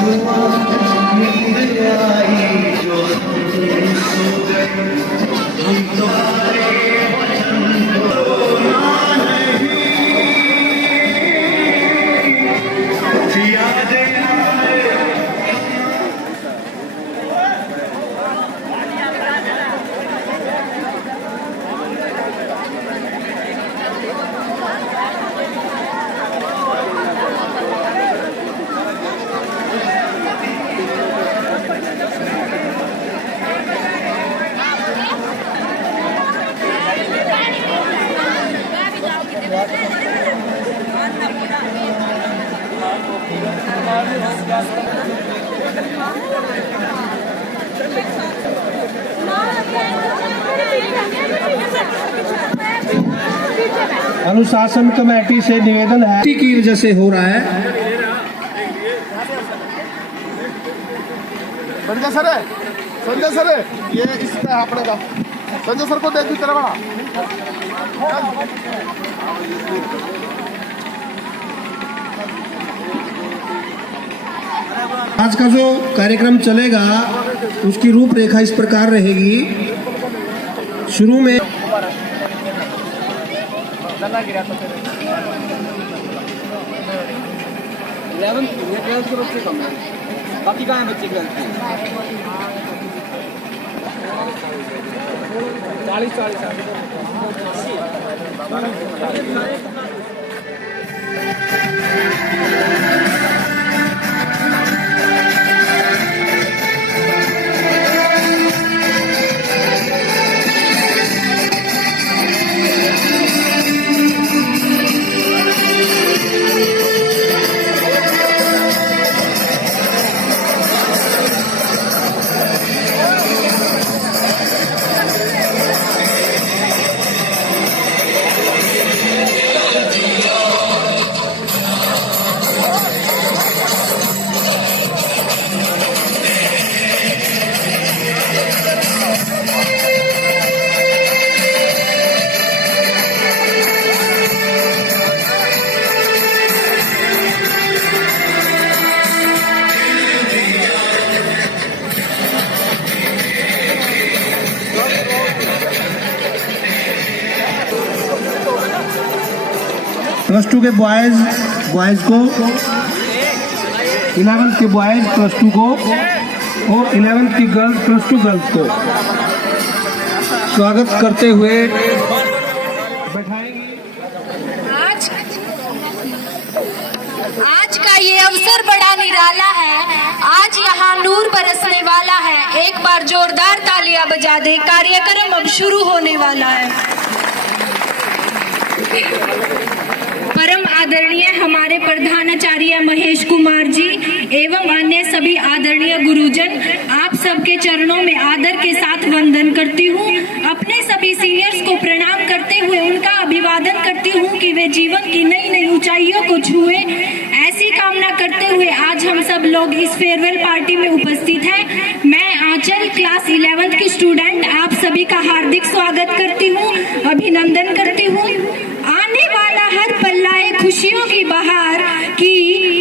हुआ नींद आई जो हम सो गए, हम तुम्हारे वचन को नहीं यादें अनुशासन कमेटी से निवेदन है की वजह से हो रहा है। संजय सर ये इसमें अपने का संजय सर को देख भी तेरा बड़ा आज का जो कार्यक्रम चलेगा उसकी रूपरेखा इस प्रकार रहेगी। शुरू में बाकी कहाँ है बच्चे 40 प्लस टू के बॉयज़ को, 11th के बॉयज़ प्लस टू को और 11th की गर्ल्स प्लस टू गर्ल्स को स्वागत करते हुए बैठाएंगे। आज का ये अवसर बड़ा निराला है। आज यहाँ नूर बरसने वाला है। एक बार जोरदार तालियां बजा दे। कार्यक्रम अब शुरू होने वाला है। परम आदरणीय हमारे प्रधानाचार्य महेश कुमार जी एवं अन्य सभी आदरणीय गुरुजन, आप सबके चरणों में आदर के साथ वंदन करती हूँ। अपने सभी सीनियर्स को प्रणाम करते हुए उनका अभिवादन करती हूँ कि वे जीवन की नई नई ऊंचाइयों को छुए। ऐसी कामना करते हुए आज हम सब लोग इस फेयरवेल पार्टी में उपस्थित हैं। मैं आंचल क्लास 11th की स्टूडेंट आप सभी का हार्दिक स्वागत करती हूँ, अभिनंदन करती हूँ। आने वाला हर पल्लाए खुशियों की बहार की,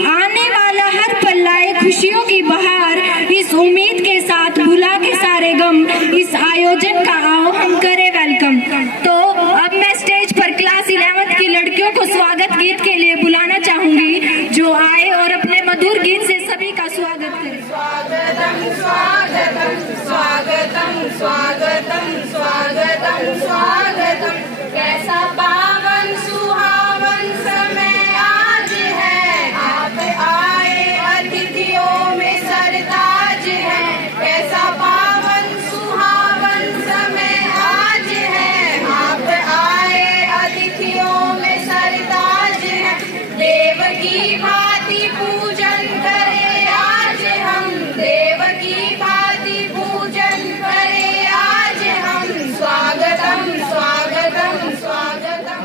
आने वाला हर पल्लाए खुशियों की बहार, इस उम्मीद के साथ भुला के सारे गम, इस आयोजन का आओ हम करें वेलकम। तो अब मैं स्टेज पर क्लास 11th की लड़कियों को स्वागत गीत के लिए बुलाना चाहूंगी, जो आए और अपने मधुर गीत से सभी का स्वागत करें। स्वागतम स्वागतम स्वागतम स्वागतम स्वागतम स्वागतम। कैसा पावन सुहावन समय आज है, आप आए अतिथियों में सरताज है। कैसा पावन सुहावन समय आज है, आप आए अतिथियों में सरताज है। देव की भांति पूजन करें आज हम, देव की भांति पूजन करें आज हम। स्वागतम स्वागतम स्वागतम।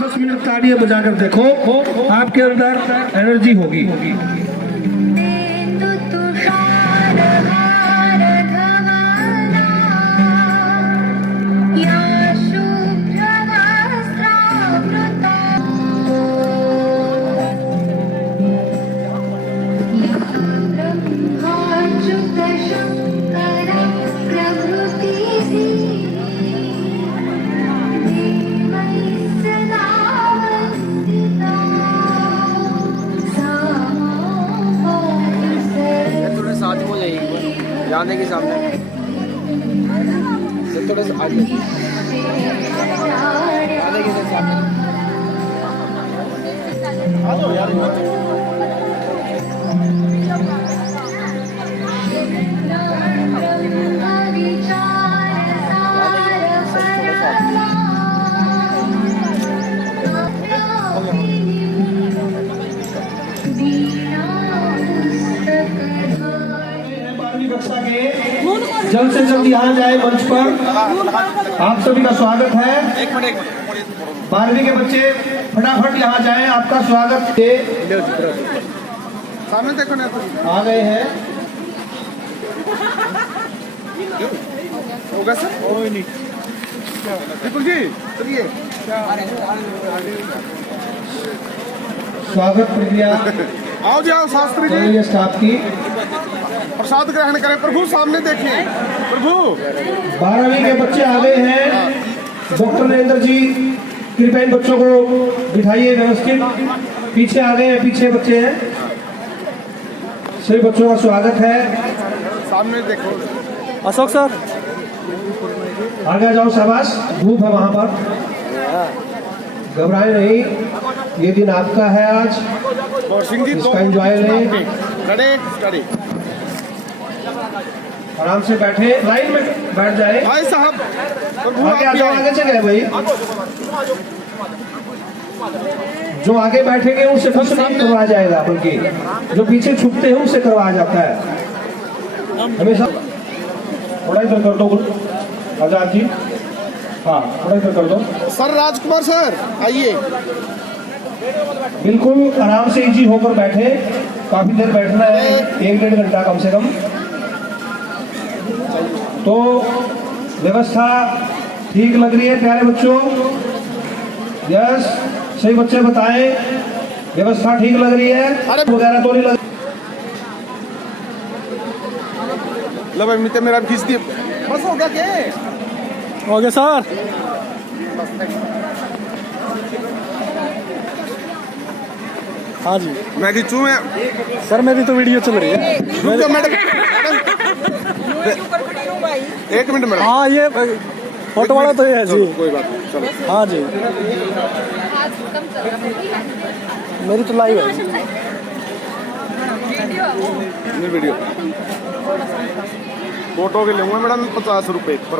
10 मिनट तालियां बजाकर देखो, आपके अंदर एनर्जी होगी। आने के सामने सर थोड़ा सा आगे आने के सामने आ जाओ यार कक्षा के जल्द से जल्द यहाँ जाए मंच पर। आप सभी का स्वागत है। 12वीं के बच्चे फटाफट यहाँ जाएं, आपका स्वागत है। सामने देखो ना आ गए हैं। होगा सर नहीं विपुल जी चलिए स्वागत प्रक्रिया आओ जाओ शास्त्री चल जी रही है स्टाफ की। प्रसाद ग्रहण करें प्रभु सामने देखिए प्रभु 12वीं के बच्चे आ गए हैं। डॉक्टर नरेंद्र जी कृपया इन बच्चों को बिठाइए व्यवस्थित। पीछे आ गए हैं, पीछे बच्चे हैं। सभी बच्चों का स्वागत है। सामने देखो अशोक सर आगे आ जाओ, शाबाश। धूप है वहां पर, घबराए नहीं। ये दिन आपका है आज, और सिंह जी इसका एंजॉय लें। खड़े खड़े आराम से बैठे, लाइन में बैठ जाए। भाई साहब प्रभु आगे आ आप भी जाओ, आए। आगे चले भाई। जो आगे बैठेंगे उनसे कुछ नहीं करवाया जाएगा, बल्कि जो पीछे छुपते हैं उनसे करवाया जाता है हमेशा। थोड़ा इधर कर दो आजाद जी। हाँ, थोड़ा इधर कर दो। सर राजकुमार सर आइए बिल्कुल आराम से इजी होकर बैठे। काफी देर बैठना है, 1-1.5 घंटा कम से कम। तो व्यवस्था ठीक लग रही है प्यारे बच्चों? यस, सही बच्चे बताएं, व्यवस्था ठीक लग रही है? अरे वगैरह तो नहीं लग। लो भाई मित्र मेरा खींच दिए बस हो गया क्या हो गया सर। हाँ जी मैं खींचूं मैं सर मेरी तो वीडियो चल रही है। रुक जाओ मैडम एक मिनट मैडम हाँ ये फोटो वाला तो ये है जी। चलो, कोई बात नहीं चलो हाँ जी मेरी तो लाइव है जी। ये वीडियो फोटो के लूंगा मैडम 50 रुपए पर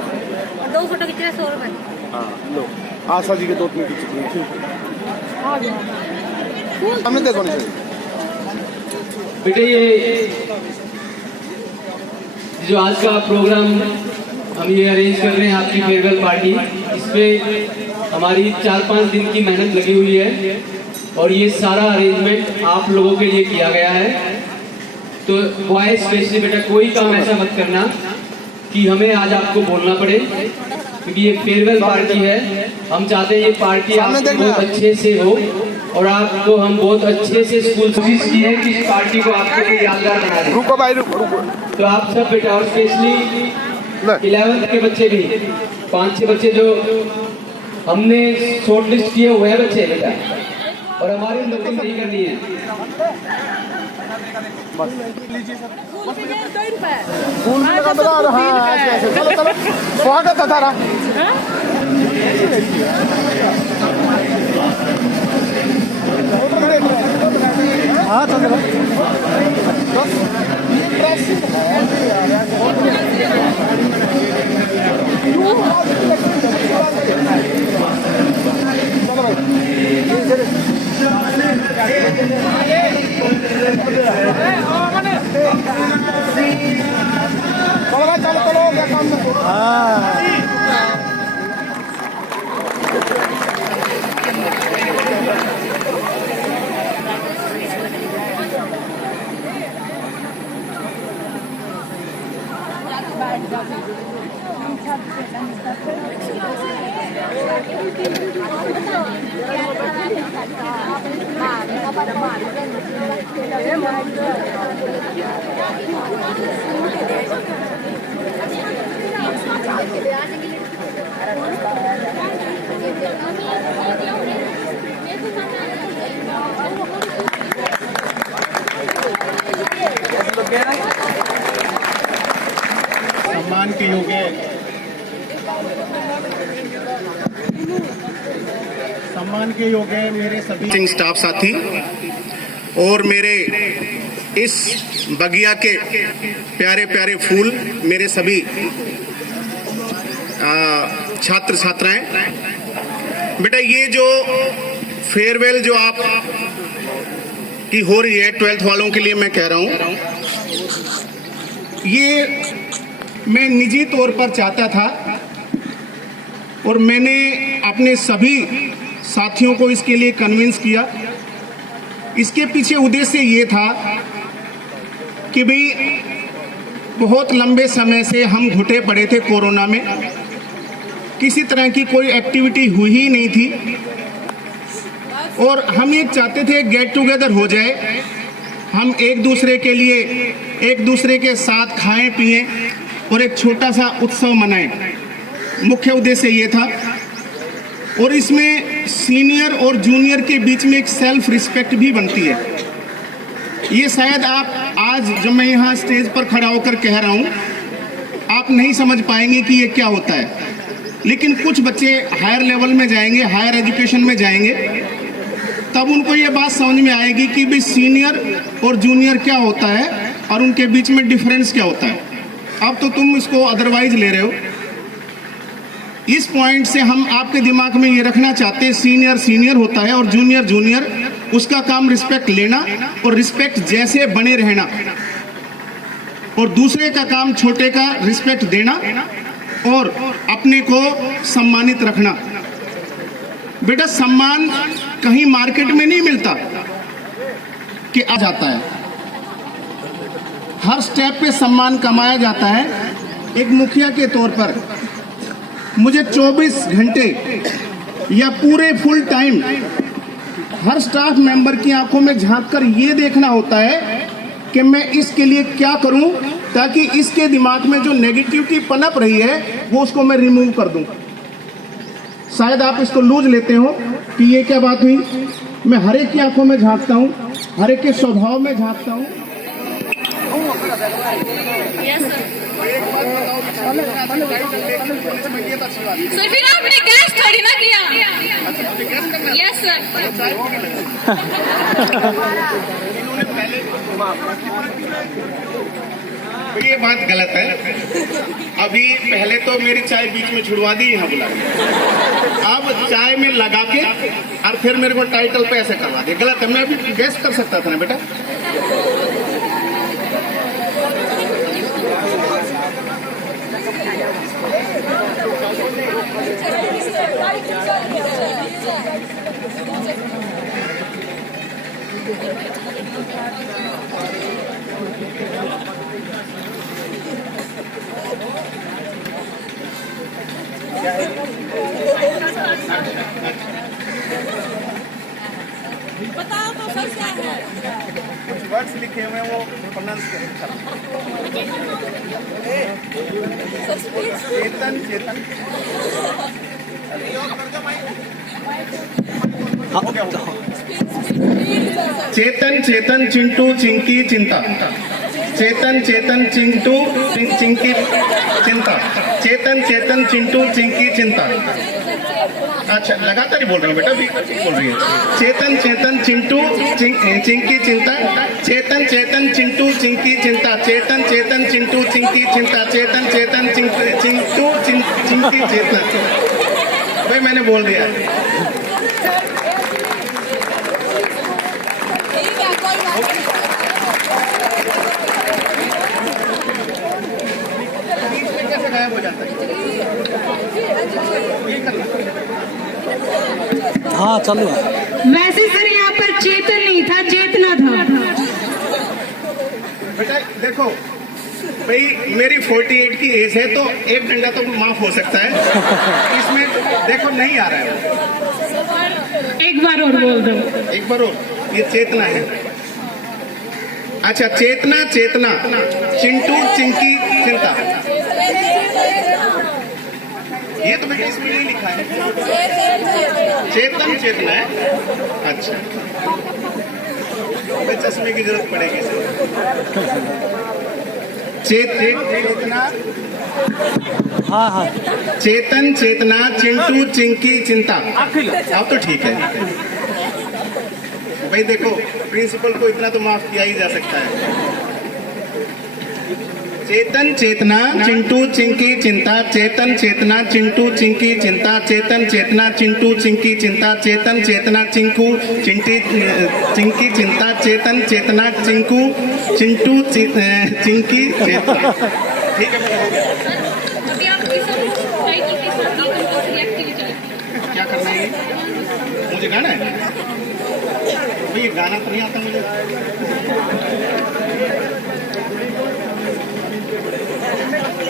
2 फोटो खींच रहे 100 रुपए हाँ लो आशा जी के 2-3 खींच लिए सामने देखो नहीं बेटे ये जो आज का प्रोग्राम हम ये अरेंज कर रहे हैं आपकी फेयरवेल पार्टी, इसमें हमारी 4-5 दिन की मेहनत लगी हुई है और ये सारा अरेंजमेंट आप लोगों के लिए किया गया है। तो बॉय स्पेशली बेटा कोई काम ऐसा मत करना कि हमें आज आपको बोलना पड़े, क्योंकि ये फेयरवेल पार्टी है। हम चाहते हैं ये पार्टी आपको बहुत अच्छे से हो और आपको हम बहुत अच्छे से स्कूल कोशिश की है कि इस पार्टी को आपके लिए यादगार बना दें। रुको भाई रुको तो आप सब बेटा और स्पेशली 11th के बच्चे भी 5-6 बच्चे जो हमने शॉर्ट लिस्ट किए हुए हैं बच्चे बेटा, और हमारी नौकरी नहीं करनी है। फूल भी लगा दो हाँ ऐसे चलो चलो स्वागत है तारा हाँ चल रहा चलो भाई चलो चलो क्या काम सम्मान के योग्य मेरे सभी स्टाफ साथी और मेरे इस बगिया के प्यारे प्यारे फूल, मेरे सभी छात्र छात्राएं, बेटा ये जो फेयरवेल जो आप की हो रही है 12th वालों के लिए, मैं कह रहा हूं ये मैं निजी तौर पर चाहता था और मैंने अपने सभी साथियों को इसके लिए कन्विंस किया। इसके पीछे उद्देश्य ये था कि भाई बहुत लंबे समय से हम घुटे पड़े थे कोरोना में, किसी तरह की कोई एक्टिविटी हुई ही नहीं थी और हम ये चाहते थे गेट टुगेदर हो जाए, हम एक दूसरे के लिए एक दूसरे के साथ खाएं पिएं और एक छोटा सा उत्सव मनाएं। मुख्य उद्देश्य ये था। और इसमें सीनियर और जूनियर के बीच में एक सेल्फ रिस्पेक्ट भी बनती है। ये शायद आप आज जब मैं यहाँ स्टेज पर खड़ा होकर कह रहा हूँ आप नहीं समझ पाएंगे कि ये क्या होता है, लेकिन कुछ बच्चे हायर लेवल में जाएंगे, हायर एजुकेशन में जाएंगे, तब उनको ये बात समझ में आएगी कि भी सीनियर और जूनियर क्या होता है और उनके बीच में डिफरेंस क्या होता है। अब तो तुम इसको अदरवाइज ले रहे हो। इस पॉइंट से हम आपके दिमाग में ये रखना चाहते हैं सीनियर सीनियर होता है और जूनियर जूनियर, उसका काम रिस्पेक्ट लेना और रिस्पेक्ट जैसे बने रहना, और दूसरे का काम छोटे का रिस्पेक्ट देना और अपने को सम्मानित रखना। बेटा सम्मान कहीं मार्केट में नहीं मिलता कि आ जाता है, हर स्टेप पे सम्मान कमाया जाता है। एक मुखिया के तौर पर मुझे 24 घंटे या पूरे फुल टाइम हर स्टाफ मेंबर की आंखों में झांककर ये देखना होता है कि मैं इसके लिए क्या करूं ताकि इसके दिमाग में जो नेगेटिविटी पनप रही है वो उसको मैं रिमूव कर दूं। शायद आप इसको लूज लेते हो कि ये क्या बात हुई। मैं हर एक की आंखों में झांकता हूं, हर एक के स्वभाव में झांकता हूं। सर फिर आपने गैस थोड़ी ना किया। Yes sir. तो ये बात गलत है। अभी पहले तो मेरी चाय बीच में छुड़वा दी यहाँ बुला के, अब चाय में लगा के और फिर मेरे को टाइटल पे ऐसे करवा दिया। गलत है। मैं अभी गैस कर सकता था ना बेटा। बताओ तो सर क्या है? कुछ वर्ड्स लिखे हुए हैं वो प्रोनाउंस करें। चेतन चेतन चेतन चेतन चिंटू चिंकी चिंता, चेतन चेतन चिंटू चिंकी चिंता, चेतन चेतन चिंटू चिंकी चिंता। अच्छा लगातार ही बोल रहा हूँ बेटा, बोल रही है। चेतन चेतन चिंटू चिंकी चिंता, चेतन चेतन चिंटू चिंकी चिंता, चेतन चेतन चिंटू चिंकी चिंता, चेतन चेतन चिंटू चिंकी चिंता। भाई मैंने बोल दिया। कैसे गायब हो जाता है? हाँ चलो। वैसे सर यहाँ पर चेतन नहीं था, चेतना था। बेटा देखो भाई मेरी 48 की एज है तो एक घंटा तो माफ हो सकता है, इसमें देखो नहीं आ रहा है। एक बार और बोल दो। एक बार और, ये चेतना है। अच्छा चेतना चेतना चिंटू चिंकी चिंता, ये तो बेटा इसमें नहीं लिखा है। चेतन चेतना है। अच्छा चश्मे की जरूरत पड़ेगी। चेतना हाँ हाँ चेतन चेतना चिंटू चिंकी चिंता। अब तो ठीक है भाई, देखो प्रिंसिपल को इतना तो माफ किया ही जा सकता है। चेतन चेतना चिंटू चिंकी चिंता, चेतन चेतना चिंटू चिंकी चिंता, चेतन चेतना चिंटू चिंकी चिंता, चेतन चेतना चिंकू चिंटी चिंकी चिंता, चेतन चेतना चिंकू चिंटू चिंकी चिंता। ठीक है, अभी आपकी सब साइकिल के साथ ये कंपल्सरी एक्टिविटी क्या करना है? मुझे गाना है भाई, ये गाना तो नहीं आता मुझे।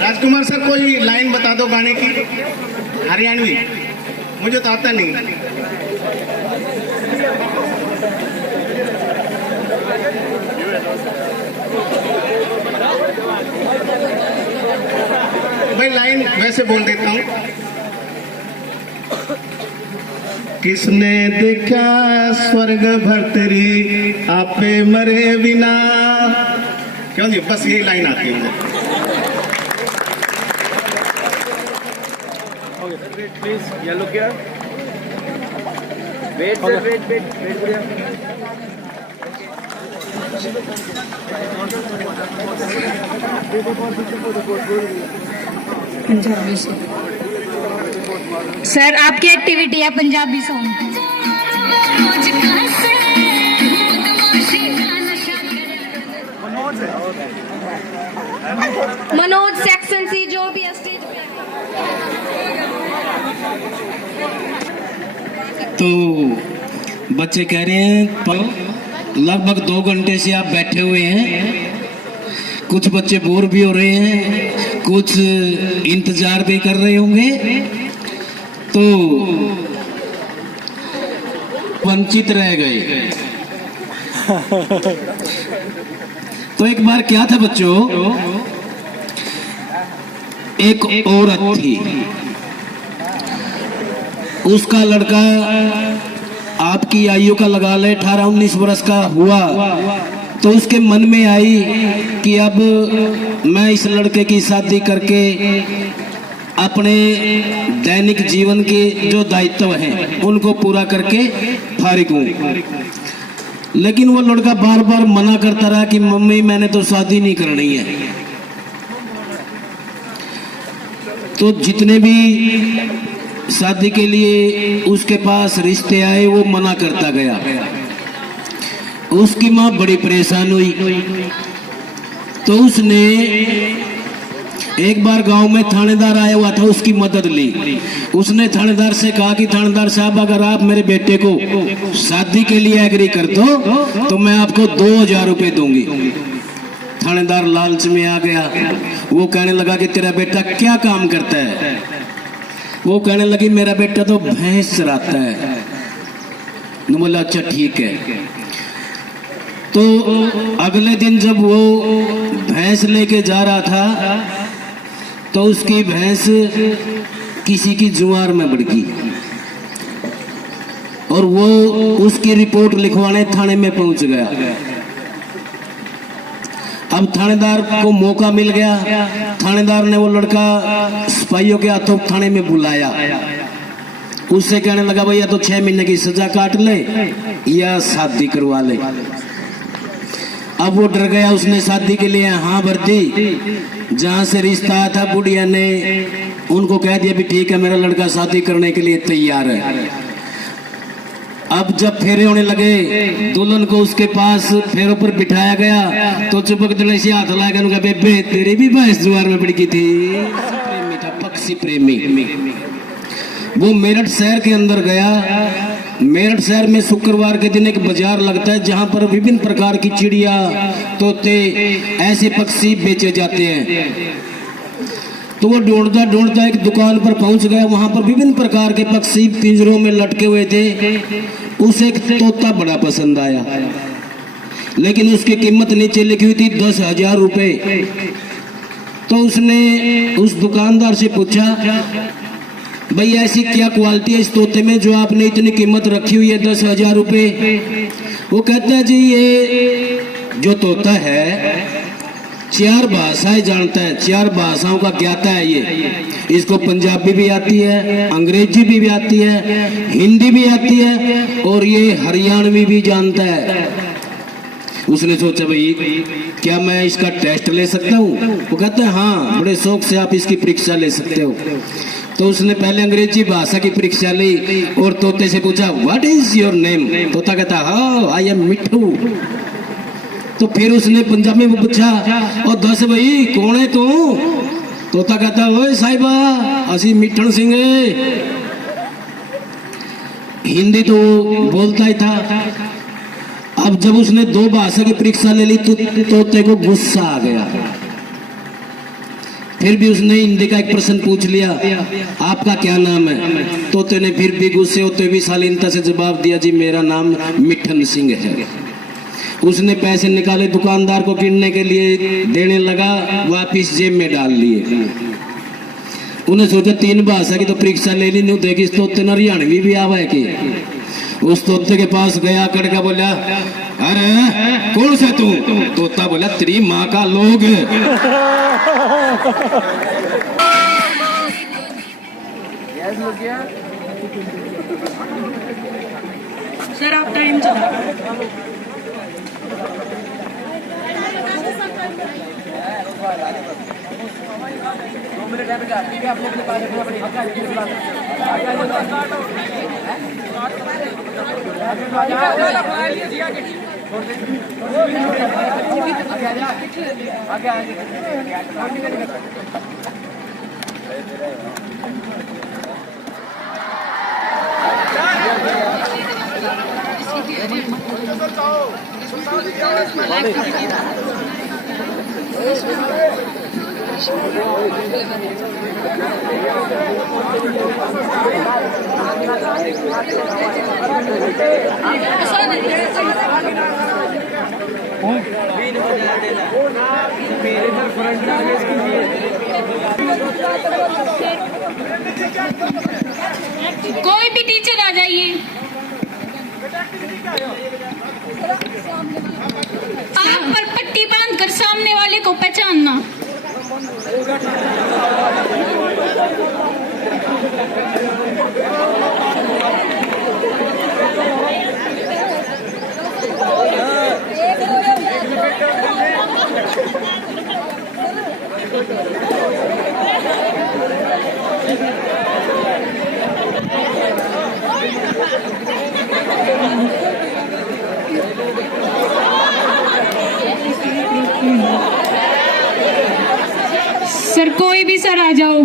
राजकुमार सर कोई लाइन बता दो गाने की, हरियाणवी। मुझे तो आता नहीं। भाई लाइन वैसे बोल देता हूँ। किसने देखा स्वर्ग भरतरी आपे मरे बिना। क्यों जी, बस यही लाइन आती है मुझे। प्लीज येलो क्या वेट बढ़िया। पंजाबी सॉन्ग सर, आपकी एक्टिविटी है Punjabi song. Manoj section C जो भी है स्टेज पे। तो बच्चे कह रहे हैं पर लगभग 2 घंटे से आप बैठे हुए हैं। कुछ बच्चे बोर भी हो रहे हैं, कुछ इंतजार भी कर रहे होंगे, तो वंचित रह गए। तो एक बार क्या था बच्चों, एक औरत थी, उसका लड़का आपकी आयु का लगा ले 18-19 वर्ष का हुआ, तो उसके मन में आई कि अब मैं इस लड़के की शादी करके अपने दैनिक जीवन के जो दायित्व हैं उनको पूरा करके फारिग हूँ। लेकिन वो लड़का बार बार मना करता रहा कि मम्मी मैंने तो शादी नहीं करनी है। तो जितने भी शादी के लिए उसके पास रिश्ते आए वो मना करता गया। उसकी माँ बड़ी परेशान हुई, तो उसने एक बार गांव में थानेदार आया हुआ था, उसकी मदद ली। उसने थानेदार से कहा कि थानेदार साहब अगर आप मेरे बेटे को शादी के लिए एग्री कर दो तो मैं आपको 2000 रुपए दूंगी। थानेदार लालच में आ गया, वो कहने लगा कि तेरा बेटा क्या काम करता है? वो कहने लगी मेरा बेटा तो भैंस चराता है। बोला अच्छा ठीक है। तो अगले दिन जब वो भैंस लेके जा रहा था तो उसकी भैंस किसी की जुआर में बढ़ गई और वो उसकी रिपोर्ट लिखवाने थाने में पहुंच गया। अब थानेदार को मौका मिल गया, थानेदार ने वो लड़का सिपाहियों के हाथों थाने में बुलाया। उससे कहने लगा भैया तो 6 महीने की सजा काट ले या शादी करवा ले। अब वो डर गया, उसने शादी के लिए हाँ भर दी। जहाँ से रिश्ता आया था बुढ़िया ने उनको कह दिया भी ठीक है मेरा लड़का शादी करने के लिए तैयार है। अब जब फेरे होने लगे दुल्हन को उसके पास फेरों पर बिठाया गया तो चुपक दिले से हाथ लगाया, उनका बेबे तेरी भी भैंस जुआर में पड़ गई थी। प्रेमी था, पक्षी प्रेमी। वो मेरठ शहर के अंदर गया। मेरठ शहर में शुक्रवार के दिन एक बाजार लगता है जहां पर विभिन्न प्रकार की चिड़िया, तोते, ऐसे पक्षी बेचे जाते हैं। तो वो ढूंढता ढूंढता एक दुकान पर पहुंच गया। वहां पर विभिन्न प्रकार के पक्षी पिंजरों में लटके हुए थे। उसे एक तोता बड़ा पसंद आया, लेकिन उसकी कीमत नीचे लिखी हुई थी 10,000 रुपए। तो उसने उस दुकानदार से पूछा भाई ऐसी क्या क्वालिटी है इस तोते में जो आपने इतनी कीमत रखी हुई है 10,000 रुपए? वो कहता है जी ये जो तोता है 4 भाषाएं जानता है, 4 भाषाओं का ज्ञाता है ये। इसको पंजाबी भी आती है, अंग्रेजी भी आती है, हिंदी भी आती है और ये हरियाणवी भी जानता है। उसने सोचा भाई क्या मैं इसका टेस्ट ले सकता हूँ? वो कहता है हाँ, बड़े शौक से आप इसकी परीक्षा ले सकते हो। तो उसने पहले अंग्रेजी भाषा की परीक्षा ली और तोते से पूछा व्हाट इज योर नेम? तोता कहता हाँ आई एम मिट्ठू। तो फिर उसने पंजाबी में पूछा और दस भाई कौन है तू? तोता कहता ओए साहिबा असी मिठन सिंह है। हिंदी तो बोलता ही था। अब जब उसने 2 भाषा की परीक्षा ले ली तो तोते को गुस्सा आ गया। फिर भी उसने हिंदी का एक प्रश्न पूछ लिया, आपका क्या नाम है? तोते ने फिर भी गुस्से होते भी शालीनता से जवाब दिया, जी मेरा नाम मिठन सिंह है। उसने पैसे निकाले, दुकानदार को गिनने के लिए देने लगा, वापिस जेब में डाल लिए। उन्हें सोचा 3 भाषा की तो परीक्षा ले ली, नहीं देखी इस तोते ने हरियाणवी भी आवा है कि। उस तोते के पास गया, कड़का बोला अरे कौन सा तू? तोता बोला तेरी माँ का लोग। सर आप टाइम चला। कोई भी टीचर आ जाइए। आप पर पट्टी बांधकर सामने वाले को पहचानना। सर कोई भी सर आ जाओ।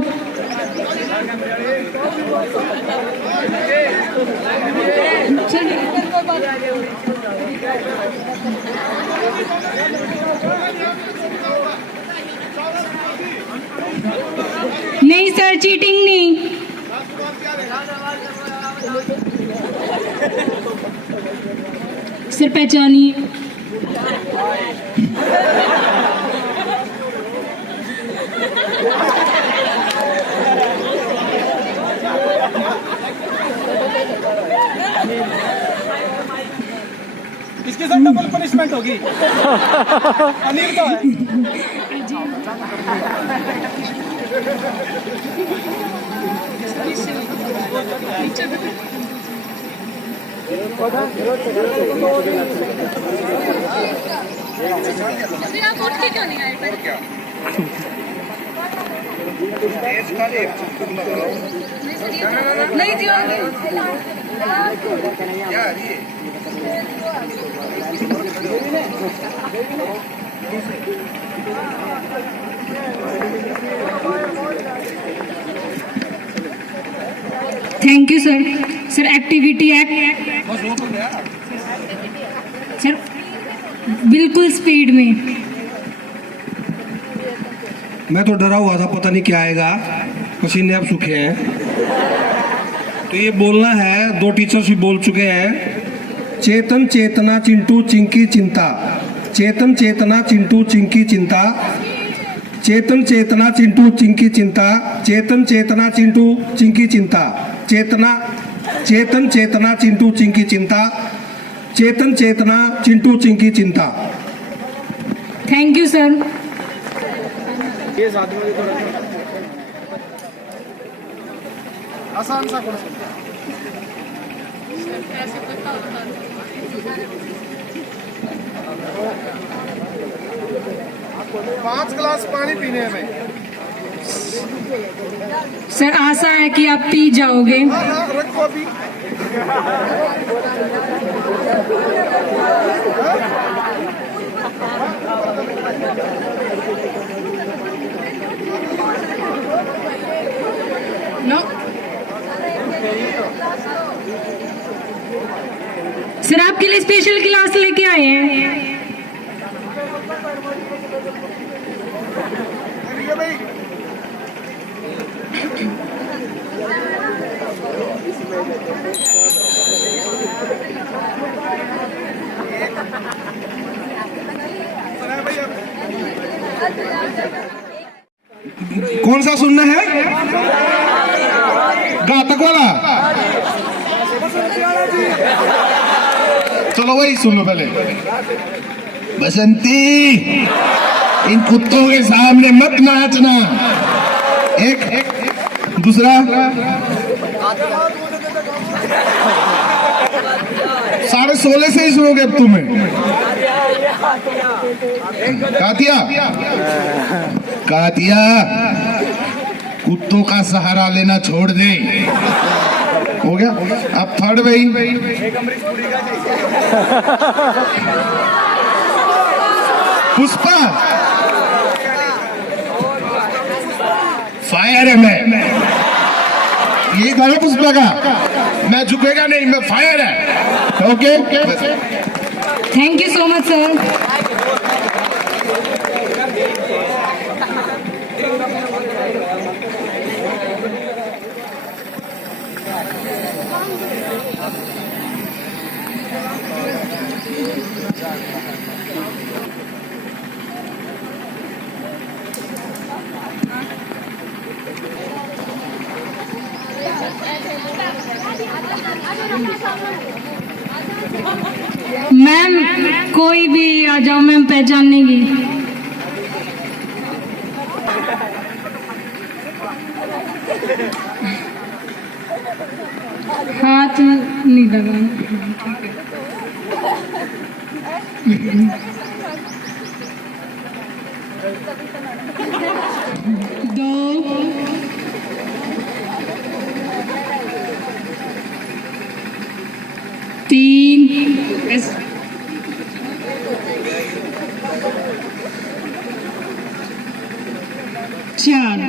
नहीं सर चीटिंग नहीं। सर पहचानिए। इसके साथ डबल पनिशमेंट होगी। अनिल का है। आप उठ के क्यों नहीं आए? नहीं जी thank you sir. Sir activity act sir बिल्कुल स्पीड में। मैं तो डरा हुआ था, पता नहीं क्या आएगा, पसीने अब सूखे हैं। तो ये बोलना है, 2 टीचर्स भी बोल चुके हैं। चेतन चेतना चिंटू चिंकी चिंता, चेतन चेतना चिंटू चिंकी चिंता, चेतन चेतना चिंटू चिंकी चिंता, चेतन चेतना चिंटू चिंकी चिंता, चेतना चेतन चेतना चिंटू चिंकी चिंता, चेतन चेतना चिंटू चिंकी चिंता। Thank you sir. ये साथ में थोड़ा आसान सा क्वेश्चन। 5 गिलास पानी पीने में। सर आशा है कि आप पी जाओगे। हाँ, रखो अभी। नो सर आपके लिए स्पेशल क्लास लेके आए हैं। ये भाई कौन सा सुनना है? घातक वाला। चलो वही सुन लो पहले। बसंती, इन कुत्तों के सामने मत नाचना। एक दूसरा, साढ़े 16 से ही सुनोगे अब तुम्हें। कातिया, कातिया, कुत्तों का सहारा लेना छोड़ दे। हो गया? अब थर्ड भाई। पुष्पा, फायर है मैं। ये गाना पुष्पा का, मैं झुकेगा नहीं, मैं फायर है। Okay, thank you so much sir. Ma'am कोई भी आ जाओ, मैम पहचानेगी। हाथ नहीं लगाना। दो, तीन, चार।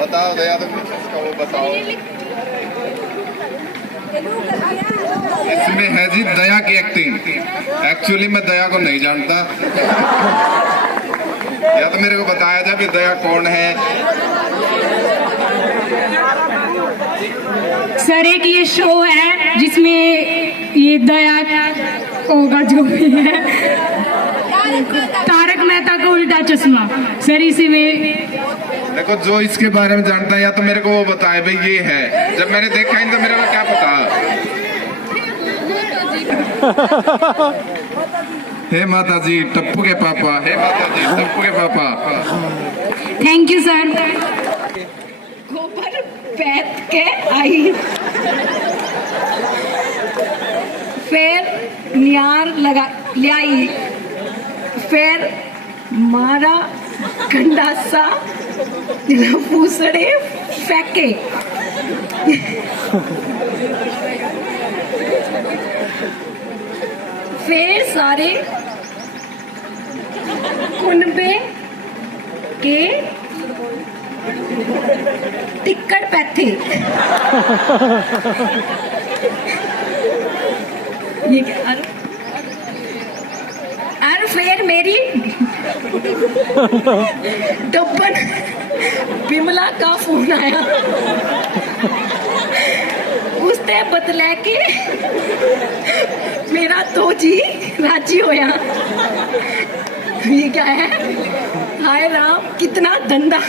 बताओ दया तो वो बताओ। इसमें है जी दया की एक्टिंग। एक्चुअली मैं दया को नहीं जानता। या तो मेरे को बताया जाए कि दया कौन है। सर एक ये शो है जिसमें ये दया होगा जो भी है, तारक मेहता का उल्टा चश्मा। सर इसी में देखो जो इसके बारे में जानता है या तो मेरे को वो बताए भाई ये है। जब मैंने देखा ही तो मेरे को क्या पता। हे माता जी टप्पू के पापा, हे माता जी टप्पू के पापा। Thank you sir. गोबर बैठ के आई, फिर नियार लगा ले आई, फिर मारा गंडासा पूसड़े फेंके। फिर सारे कुनबे के टिक्कड़ पैथे। ये क्या? और फिर मेरी डब्बन बिमला का फोन आया। उसने बदले के मेरा तो जी राजी होया। ये क्या है? हाय राम कितना धंधा।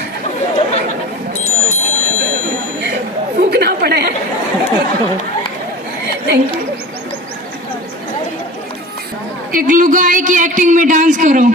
वो थूकना पड़े। Thank you. एक लुगाई की एक्टिंग में डांस करो।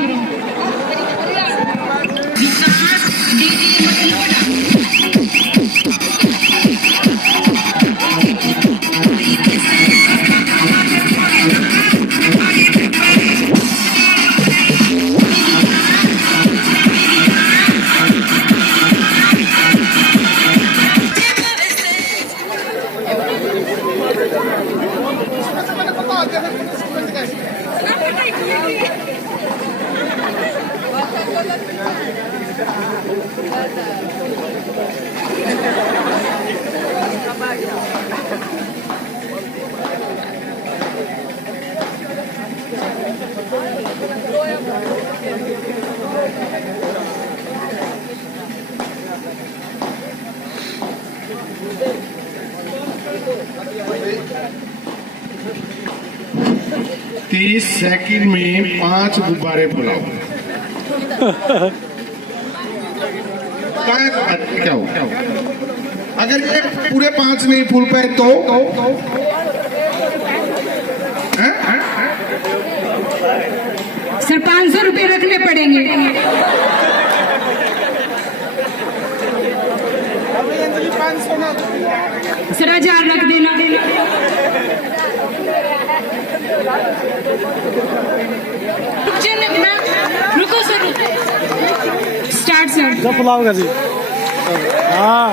तीस सेकंड में 5 गुब्बारे फुलाओ। क्या हो? अगर ये पूरे 5 नहीं फूल पाए तो सर 500 रुपए रखने पड़ेंगे। सर 1000 रख देना। रुको सर, स्टार्ट सर। जब बुलाओगे जी। हाँ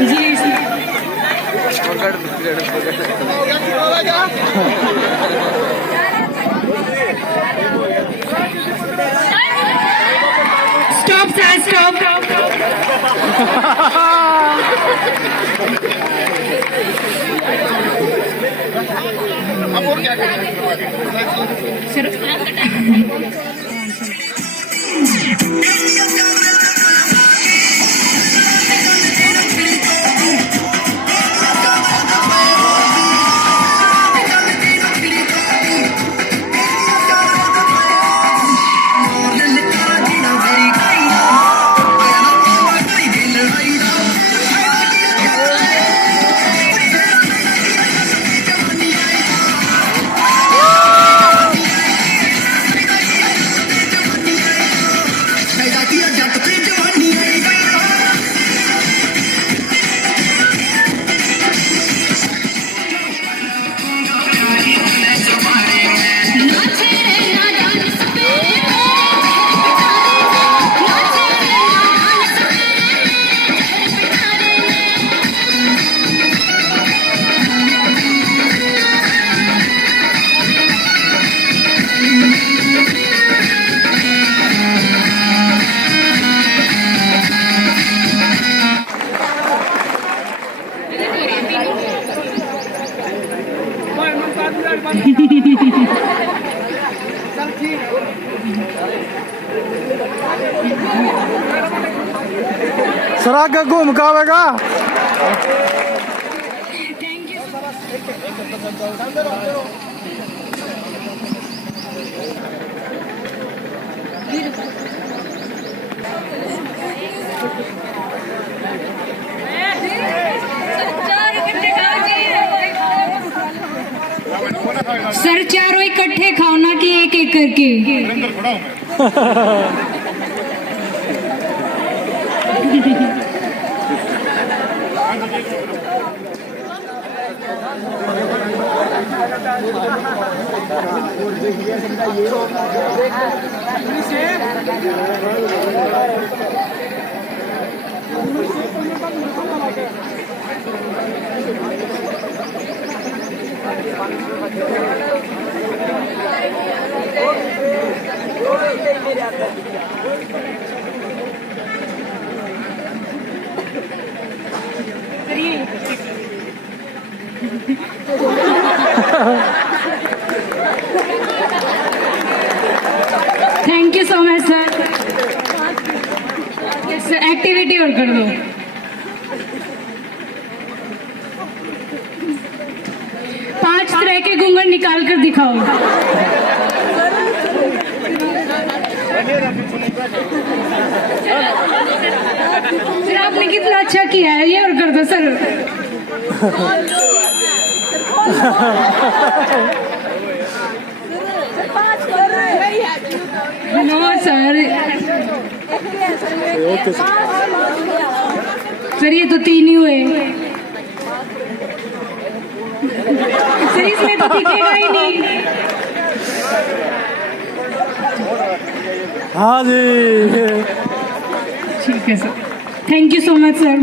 जी स्टॉप सर, स्टॉप। अब और क्या करें? सर आगे घूम का आवेगा। सर चारों इकट्ठे खाओ ना कि एक एक करके। Thank you so much sir. Activity और कर दो। 5 तरह के घूंघट निकाल कर दिखाओ। सर आपने कितना अच्छा किया है, ये और कर दो सर। नो सर, सर ये तो 3 ही हुए सर, इसमें तो दिखेगा ही नहीं। हाँ जी, ठीक है sir, thank you so much sir.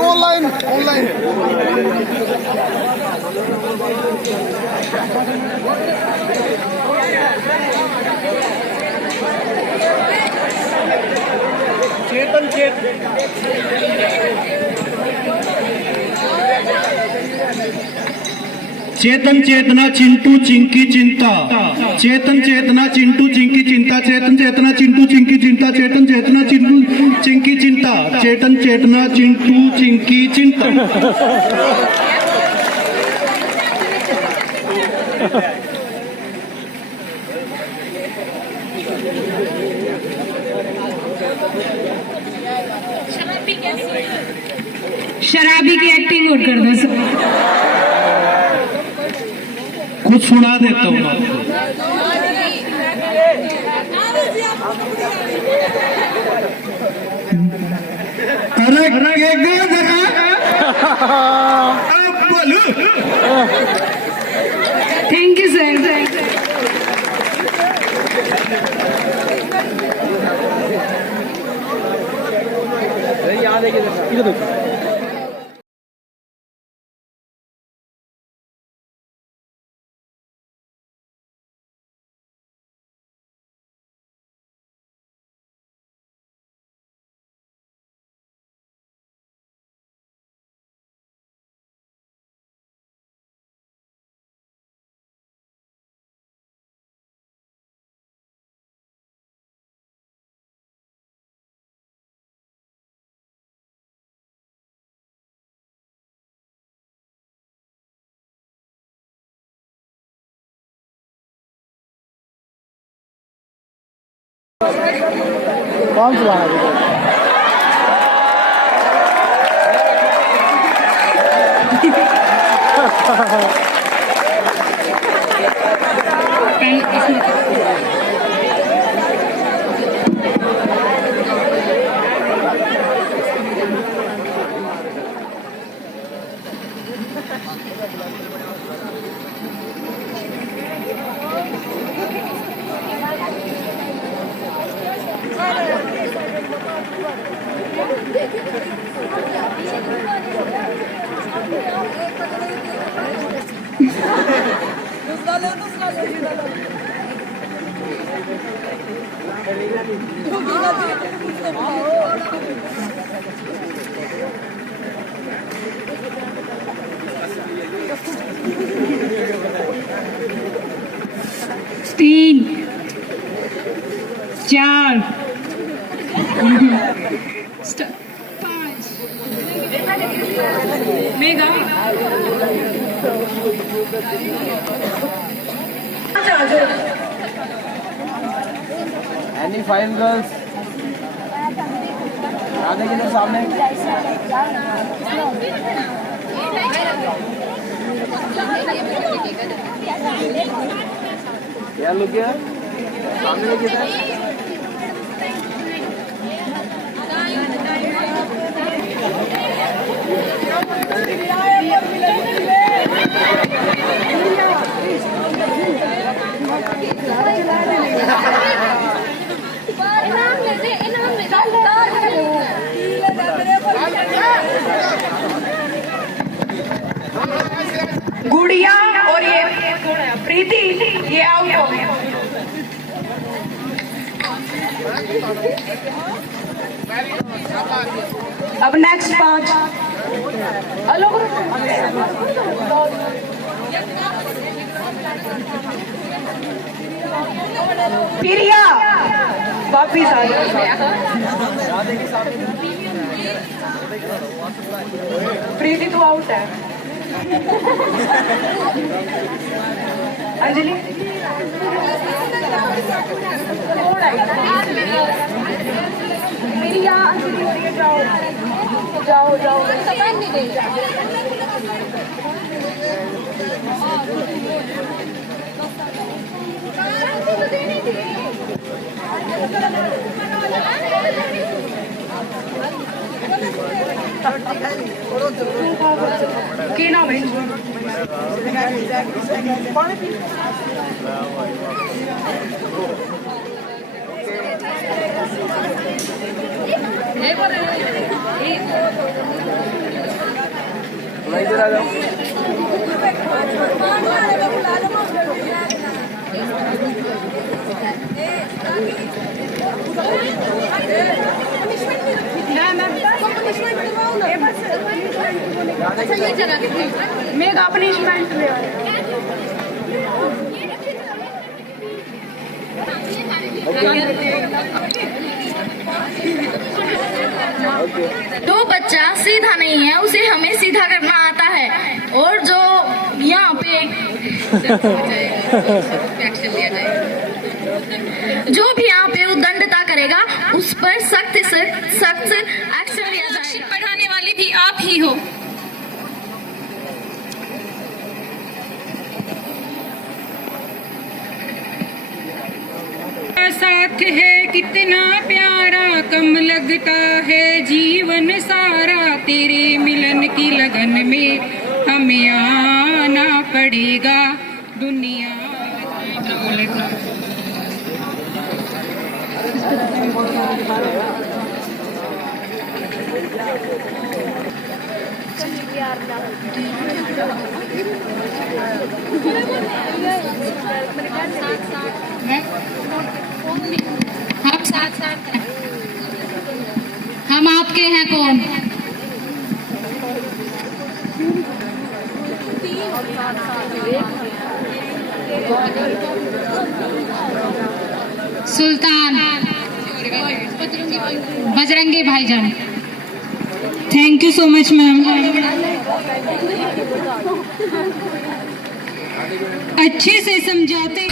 Online online Chetan Chetna Chintu Chinki Chinta, Chetan Chetna Chintu Chinki Chinta, Chetan Chetna Chintu Chinki Chinta, Chetan Chetna Chintu Chinki Chinta, Chetan Chetna Chintu Chinki चिंता। शराबी की एक्टिंग और कर दो सर। कुछ सुना देता हूँ आपको। Thank you sir. कौन सा है? तीन, चार, 5 मेगा एनी फाइन गर्ल्स आगे की तरफ सामने क्या लुक है सामने की तरफ गुड़िया और ये प्रीति ये आउट हो गए। अब नेक्स्ट 5 अलग प्रिया वापिस आ जाओ। प्रीति तो आउट है। अंजलि प्रिया अंजलि जाओ जाओ जाओ। की नाम है? मेगा पनिशमेंट तो बच्चा सीधा नहीं है, उसे हमें सीधा करना आता है। और जो यहाँ पे जो भी यहाँ पे उद्दंडता करेगा उस पर सख्त से सख्त एक्शन लिया जाएगा। पढ़ाने वाले भी आप ही हो। साथ है कितना प्यारा, कम लगता है जीवन सारा, तेरे मिलन की लगन में हमें आना पड़ेगा दुनिया। हम साथ साथ हैं। हम आपके हैं कौन? सुल्तान बजरंगी भाईजान। Thank you so much ma'am. अच्छे से समझाते।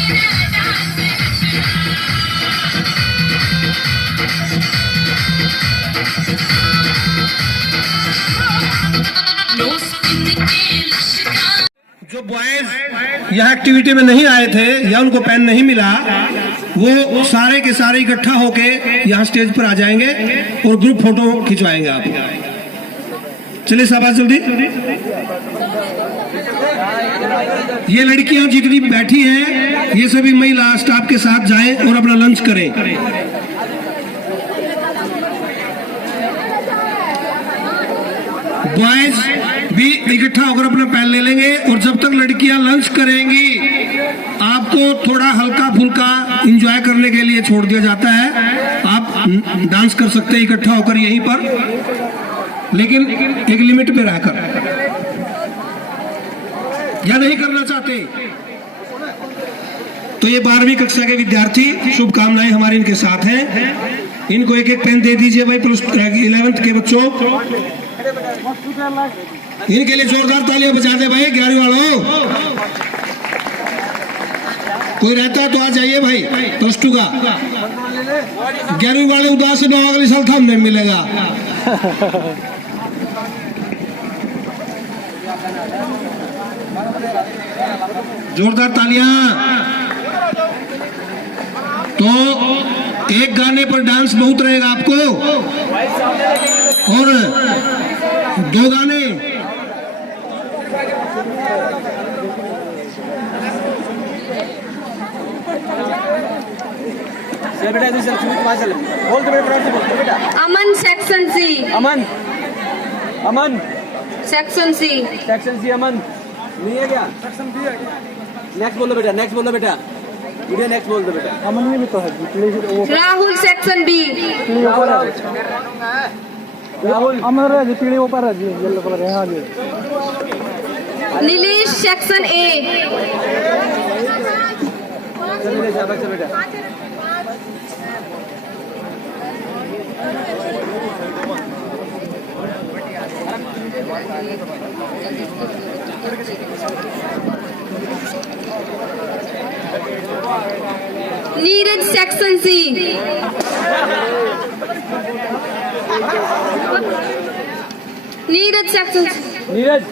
जो बॉयज यहाँ एक्टिविटी में नहीं आए थे या उनको पेन नहीं मिला, वो सारे के सारे इकट्ठा होके यहाँ स्टेज पर आ जाएंगे और ग्रुप फोटो खिंचवाएंगे आप। चलिए शाबाश जल्दी। ये लड़कियां जितनी बैठी हैं ये सभी महिला स्टाफ के साथ जाएं और अपना लंच करें। बॉयज भी इकट्ठा होकर अपना पेन ले लेंगे और जब तक लड़कियां लंच करेंगी आपको थोड़ा हल्का फुल्का एंजॉय करने के लिए छोड़ दिया जाता है। आप डांस कर सकते हैं इकट्ठा होकर यहीं पर, लेकिन एक लिमिट पे रहकर। या नहीं करना चाहते तो ये 12वीं कक्षा के विद्यार्थी, शुभकामनाएं हमारी इनके साथ हैं। इनको एक एक पेन दे दीजिए भाई। 11th के बच्चों, इनके लिए जोरदार तालियां बजा दे भाई। 11वीं वालों, कोई रहता है तो आ जाइए भाई। +2 का 11वीं वाले उदास से 9 अगले साल था नहीं मिलेगा। जोरदार तालियां। तो एक गाने पर डांस बहुत रहेगा आपको, और 2 गाने। अमन सेक्शन सी। अमन अमन सेक्शन सी। सेक्शन सी अमन नहीं है क्या? नेक्स्ट बोलो बेटा, नेक्स्ट बोलो बेटा, नेक्स्ट बोल दो बेटा। अमन में भी तो है। Rahul section B. राहुल अमन है जी, पीढ़ी ऊपर है जी, येलो कलर है। हाँ जी। Nilesh section A. बेटा Neeraj section C. Neeraj section C. Neeraj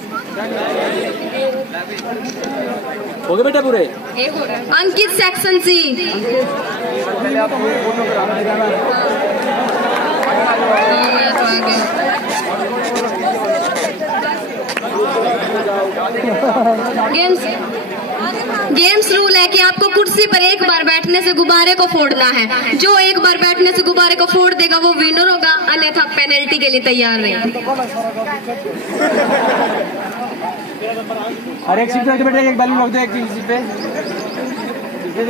हो गए बेटा पूरे। Ankit section C. Games rule है कि आपको कुर्सी पर एक बार बैठने से गुब्बारे को फोड़ना है। जो एक बार बैठने से गुब्बारे को फोड़ देगा वो विनर होगा, अन्यथा पेनल्टी के लिए तैयार रहे। हर एक सीट पे बेटा एक बैलून रख दो, एक सीट पे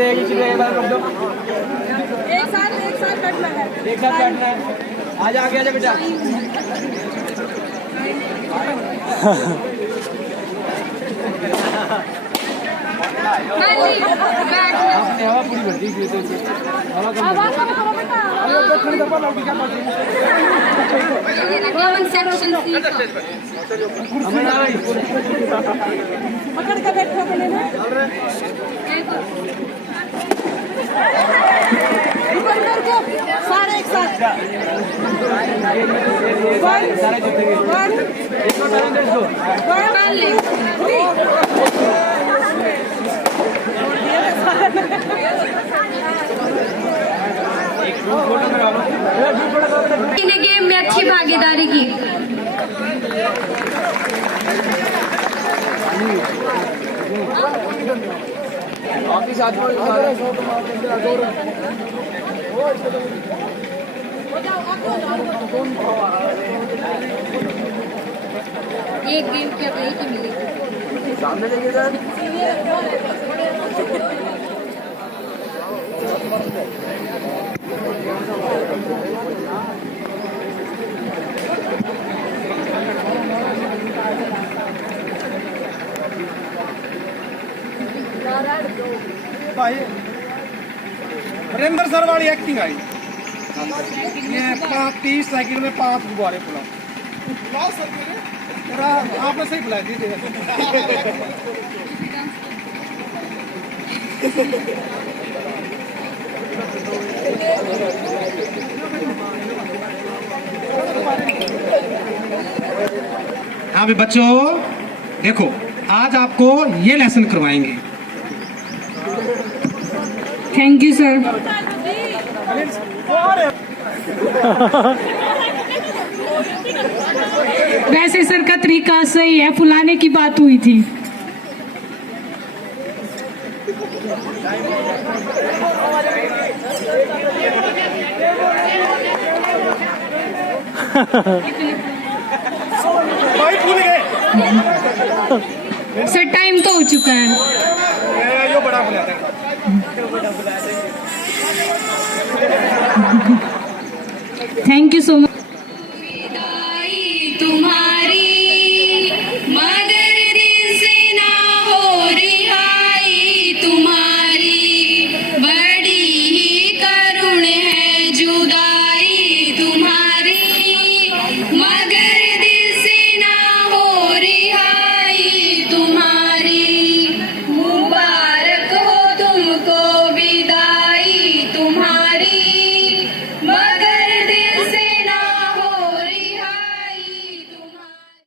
एक सीट पे एक बैलून रख दो। एक साथ बैठना है। एक साथ बैठना है। आजा आगे आजा बेटा। आपने हवा पूरी भर दी। पकड़ के बैठो सारे एक साथ। इन्हें गेम में अच्छी भागीदारी की। एक गेम क्या एक ही मिली। सामने देखिए सर। भाई हरेंद्र सर वाली एक्टिंग आई। ये 30 सेकंड में 5 गुब्बारे फुलाओ सर। आपने सही बुलाया दीजिए। हाँ भी बच्चों देखो, आज आपको ये लेसन करवाएंगे। Thank you sir. वैसे सर का तरीका सही है, फुलाने की बात हुई थी। सर टाइम तो हो चुका है। यो बड़ा बुला रहे थैंक यू सो मच।